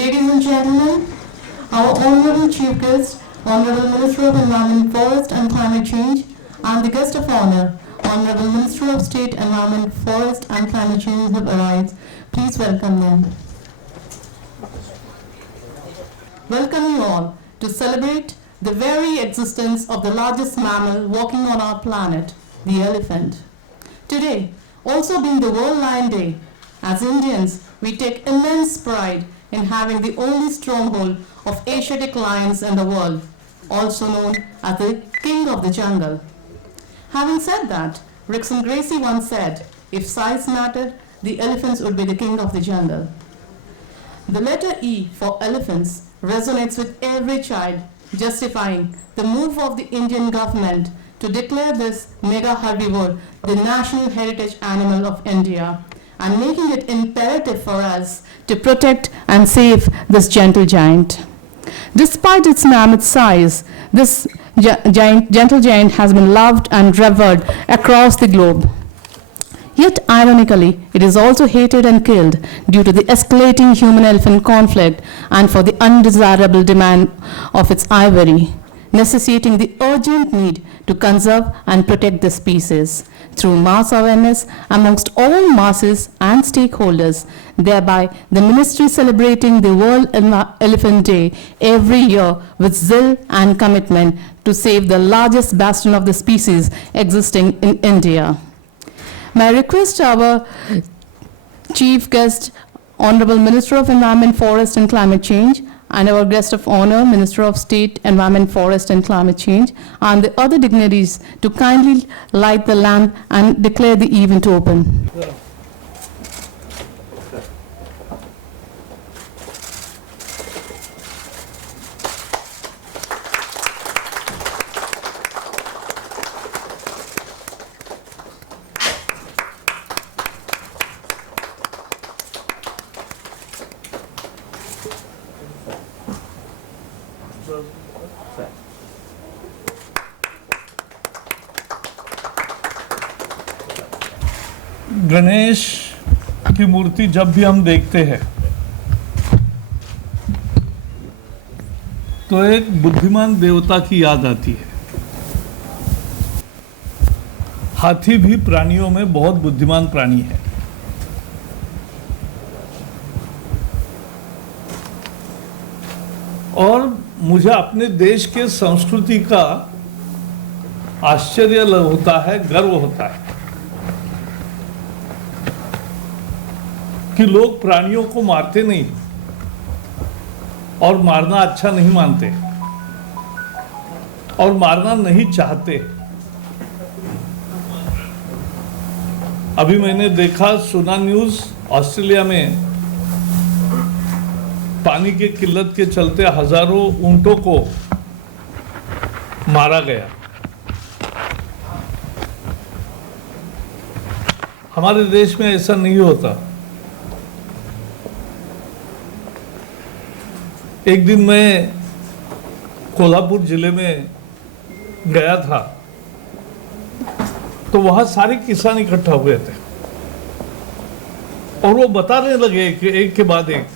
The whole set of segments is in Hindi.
Ladies and gentlemen, our Honorable Chief Guest, Honorable Minister of Environment, Forest and Climate Change, and the Guest of Honor, Honorable Minister of State, Environment, Forest and Climate Change have arrived. Please welcome them. Welcome you all to celebrate the very existence of the largest mammal walking on our planet, the elephant. Today, also being the World Lion Day, as Indians, we take immense pride in having the only stronghold of Asiatic lions in the world, also known as the King of the Jungle. Having said that, Rickson Gracie once said, if size mattered, the elephants would be the king of the jungle. The letter E for elephants resonates with every child, justifying the move of the Indian government to declare this mega herbivore the national heritage animal of India, and making it imperative for us to protect and save this gentle giant. Despite its mammoth size, this gentle giant has been loved and revered across the globe. Yet, ironically, it is also hated and killed due to the escalating human-elephant conflict and for the undesirable demand of its ivory, necessitating the urgent need to conserve and protect the species through mass awareness amongst all masses and stakeholders, thereby the ministry celebrating the World Elephant Day every year with zeal and commitment to save the largest bastion of the species existing in India. May I request our Chief Guest, Honorable Minister of Environment, Forest and Climate Change, and our Guest of Honor, Minister of State, Environment, Forest and Climate Change, and the other dignitaries to kindly light the lamp and declare the event open. Ganesh की मूर्ति जब भी हम देखते हैं तो एक बुद्धिमान देवता की याद आती है। हाथी भी प्राणियों में बहुत बुद्धिमान प्राणी है। और मुझे अपने देश के संस्कृति का आश्चर्य होता है, गर्व होता है कि लोग प्राणियों को मारते नहीं और मारना अच्छा नहीं मानते और मारना नहीं चाहते। अभी मैंने देखा, सुना न्यूज़, ऑस्ट्रेलिया में पानी की किल्लत के चलते हजारों ऊंटों को मारा गया। हमारे देश में ऐसा नहीं होता। एक दिन मैं कोल्हापुर जिले में गया था तो वहां सारे किसान इकट्ठा हुए थे और वो बताने लगे कि एक के बाद एक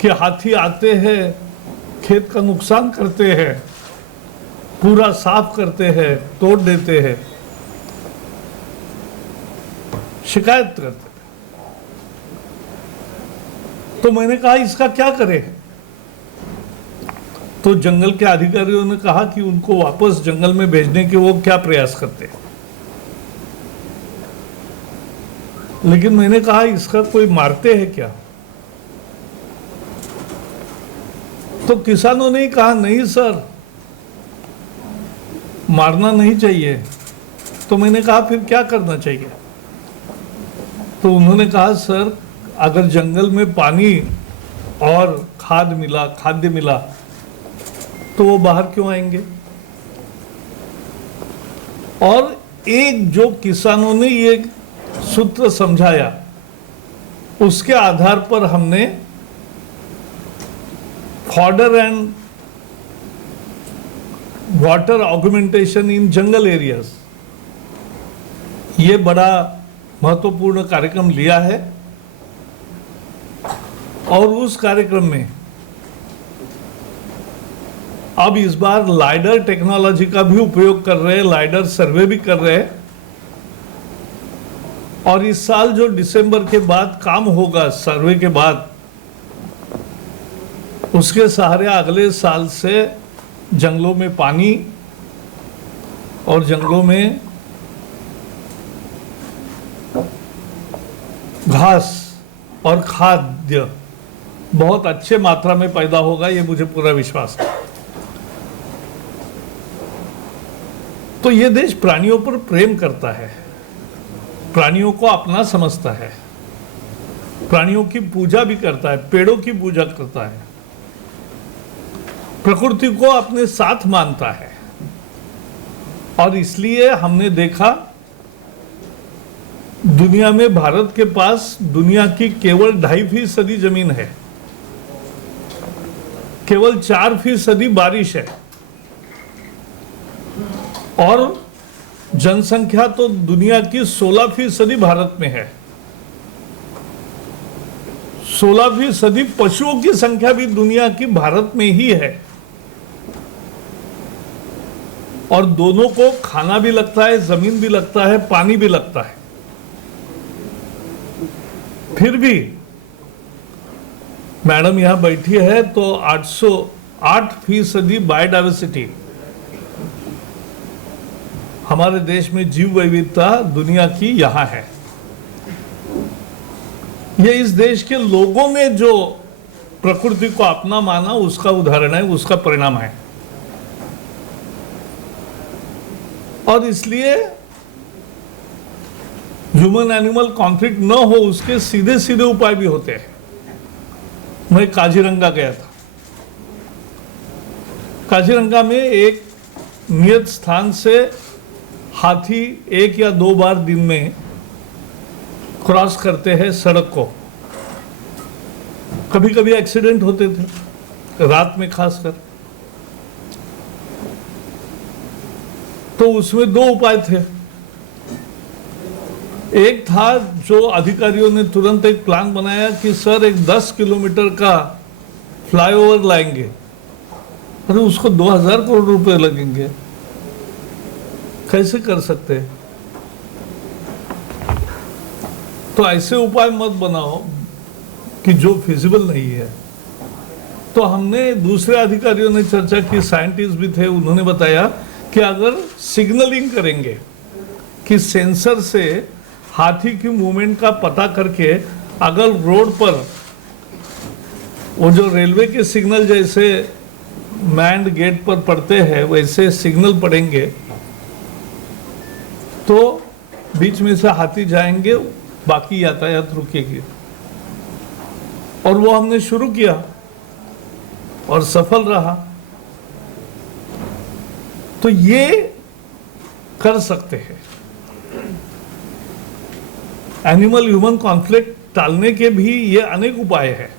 कि हाथी आते हैं, खेत का नुकसान करते हैं, पूरा साफ करते हैं, तोड़ देते हैं, शिकायत करते हैं। तो मैंने कहा इसका क्या करें? तो जंगल के अधिकारियों ने कहा कि उनको वापस जंगल में भेजने के वो क्या प्रयास करते हैं। लेकिन मैंने कहा इसका कोई मारते हैं क्या? तो किसानों ने कहा नहीं सर, मारना नहीं चाहिए। तो मैंने कहा फिर क्या करना चाहिए? तो उन्होंने कहा सर, अगर जंगल में पानी और खाद्य मिला तो वो बाहर क्यों आएंगे? और एक जो किसानों ने ये सूत्र समझाया, उसके आधार पर हमने fodder and water augmentation in jungle areas, ये बड़ा महत्वपूर्ण कार्यक्रम लिया है। और उस कार्यक्रम में अब इस बार लाइडर टेक्नोलॉजी का भी उपयोग कर रहे हैं, लाइडर सर्वे भी कर रहे हैं। और इस साल जो दिसंबर के बाद काम होगा सर्वे के बाद, उसके सहारे अगले साल से जंगलों में पानी और जंगलों में घास और खाद्य बहुत अच्छे मात्रा में पैदा होगा, ये मुझे पूरा विश्वास है। तो ये देश प्राणियों पर प्रेम करता है, प्राणियों को अपना समझता है, प्राणियों की पूजा भी करता है, पेड़ों की पूजा करता है, प्रकृति को अपने साथ मानता है। और इसलिए हमने देखा दुनिया में भारत के पास दुनिया की केवल 2.5% जमीन है, केवल 4% बारिश है, और जनसंख्या तो दुनिया की 16% भारत में है। 16% पशुओं की संख्या भी दुनिया की भारत में ही है, और दोनों को खाना भी लगता है, जमीन भी लगता है, पानी भी लगता है। फिर भी मैडम यहां बैठी है तो 808% बायोडाइवर्सिटी, हमारे देश में जीव विविधता दुनिया की यहां है। ये इस देश के लोगों ने जो प्रकृति को अपना माना उसका उदाहरण है, उसका परिणाम है। और इसलिए ह्यूमन एनिमल कॉन्फ्लिक्ट न हो उसके सीधे सीधे उपाय भी होते हैं। मैं काजीरंगा गया था। काजीरंगा में एक नियत स्थान से हाथी 1 या 2 बार दिन में क्रॉस करते हैं सड़क को। कभी कभी एक्सीडेंट होते थे, रात में खासकर। तो उसमें 2 उपाय थे। एक था जो अधिकारियों ने तुरंत एक प्लान बनाया कि सर एक 10 किलोमीटर का फ्लाईओवर लाएंगे। अरे उसको 2000 करोड़ रुपए लगेंगे, कैसे कर सकते हैं? तो ऐसे उपाय मत बनाओ कि जो फिजिबल नहीं है। तो हमने दूसरे अधिकारियों ने चर्चा की, साइंटिस्ट भी थे, उन्होंने बताया कि अगर सिग्नलिंग करेंगे कि सेंसर से हाथी की मूवमेंट का पता करके अगर रोड पर वो जो रेलवे के सिग्नल जैसे मैंड गेट पर पड़ते हैं वैसे सिग्नल पड़ेंगे तो बीच में से हाथी जाएंगे, बाकी यातायात रुकेगी। और वो हमने शुरू किया और सफल रहा। तो ये कर सकते हैं। एनिमल ह्यूमन कॉन्फ्लिक्ट टालने के भी ये अनेक उपाय हैं।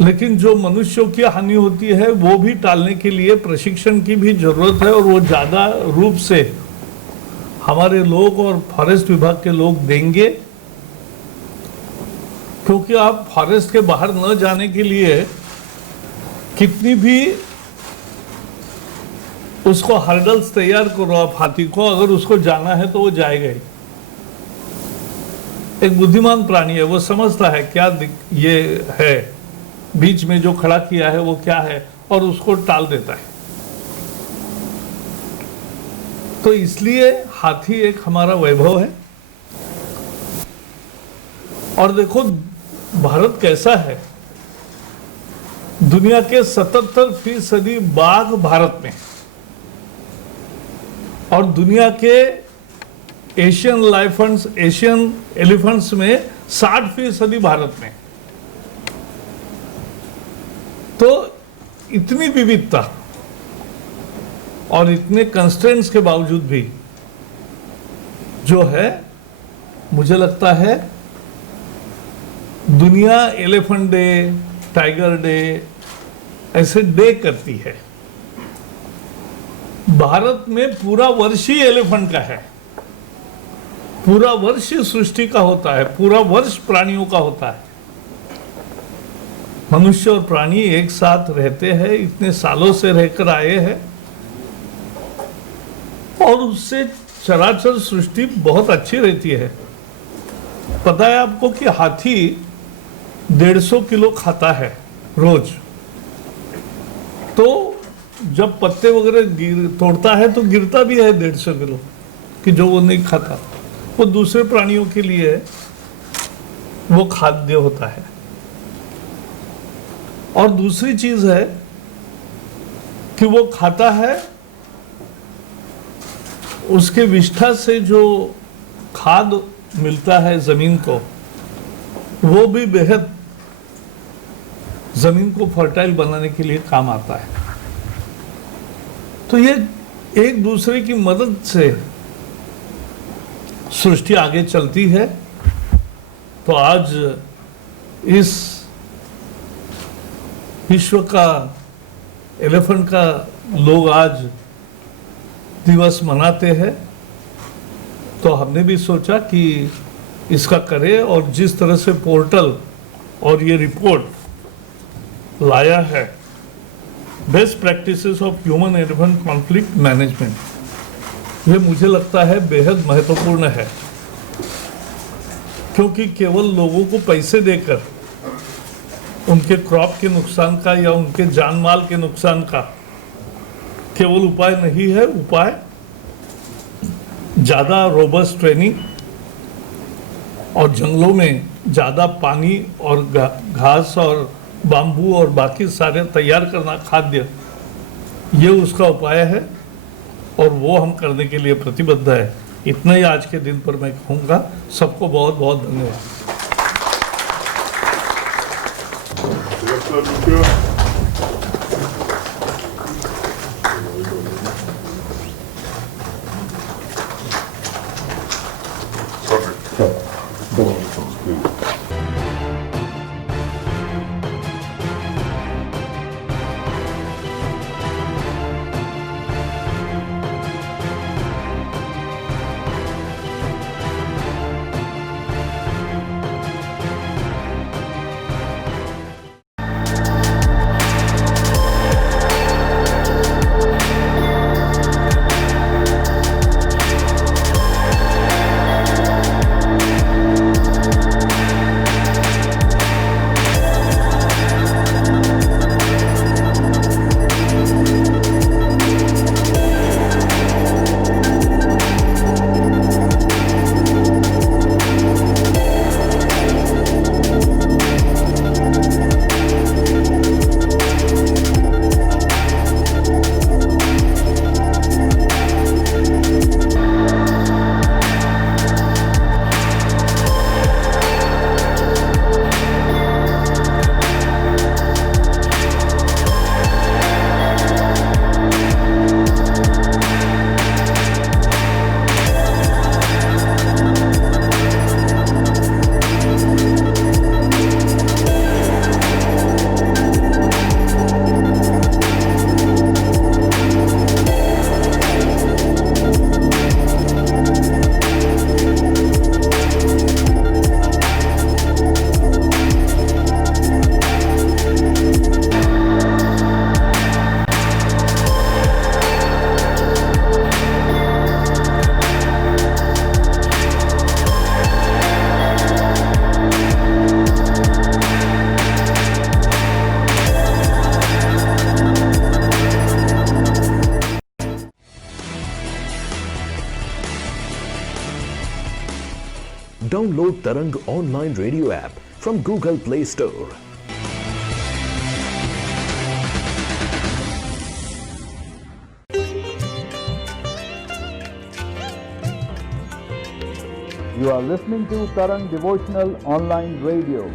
लेकिन जो मनुष्यों की हानि होती है वो भी टालने के लिए प्रशिक्षण की भी जरूरत है, और वो ज्यादा रूप से हमारे लोग और फॉरेस्ट विभाग के लोग देंगे। क्योंकि आप फॉरेस्ट के बाहर न जाने के लिए कितनी भी उसको हर्डल्स तैयार करो आप हाथी को, अगर उसको जाना है तो वो जाएगा ही। एक बुद्धिमान प्राणी है, वो समझता है क्या ये है, बीच में जो खड़ा किया है वो क्या है, और उसको टाल देता है। तो इसलिए हाथी एक हमारा वैभव है। और देखो भारत कैसा है, दुनिया के 77% बाघ भारत में, और दुनिया के एशियन एलिफेंट्स में 60% भारत में। तो इतनी विविधता और इतने कंस्ट्रेंट्स के बावजूद भी जो है, मुझे लगता है दुनिया एलिफेंट डे, टाइगर डे ऐसे डे करती है। भारत में पूरा वर्ष ही एलिफेंट का है, पूरा वर्ष सृष्टि का होता है, पूरा वर्ष प्राणियों का होता है। मनुष्य और प्राणी एक साथ रहते हैं, इतने सालों से रहकर आए हैं, और उससे चराचर सृष्टि बहुत अच्छी रहती है। पता है आपको कि हाथी 150 किलो खाता है रोज। तो जब पत्ते वगैरह तोड़ता है तो गिरता भी है 150 किलो, कि जो वो नहीं खाता, वो दूसरे प्राणियों के लिए वो खाद्य होता है। और दूसरी चीज है कि वो खाता है, उसके विष्ठा से जो खाद मिलता है जमीन को, वो भी बेहद जमीन को फर्टाइल बनाने के लिए काम आता है। तो ये एक दूसरे की मदद से सृष्टि आगे चलती है। तो आज इस विश्व का एलिफेंट का लोग आज दिवस मनाते हैं, तो हमने भी सोचा कि इसका करें। और जिस तरह से पोर्टल और ये रिपोर्ट लाया है, best practices of human elephant conflict management, ये मुझे लगता है बेहद महत्वपूर्ण है। क्योंकि केवल लोगों को पैसे देकर उनके क्रॉप के नुकसान का या उनके जान माल के नुकसान का केवल उपाय नहीं है। उपाय ज़्यादा रोबस्ट ट्रेनिंग और जंगलों में ज़्यादा पानी और घास और बाम्बू और बाकी सारे तैयार करना खाद्य, ये उसका उपाय है और वो हम करने के लिए प्रतिबद्ध है। इतना ही आज के दिन पर मैं कहूँगा। सबको बहुत बहुत धन्यवाद। Download Tarang online radio app from Google Play Store. You are listening to Tarang Devotional Online Radio.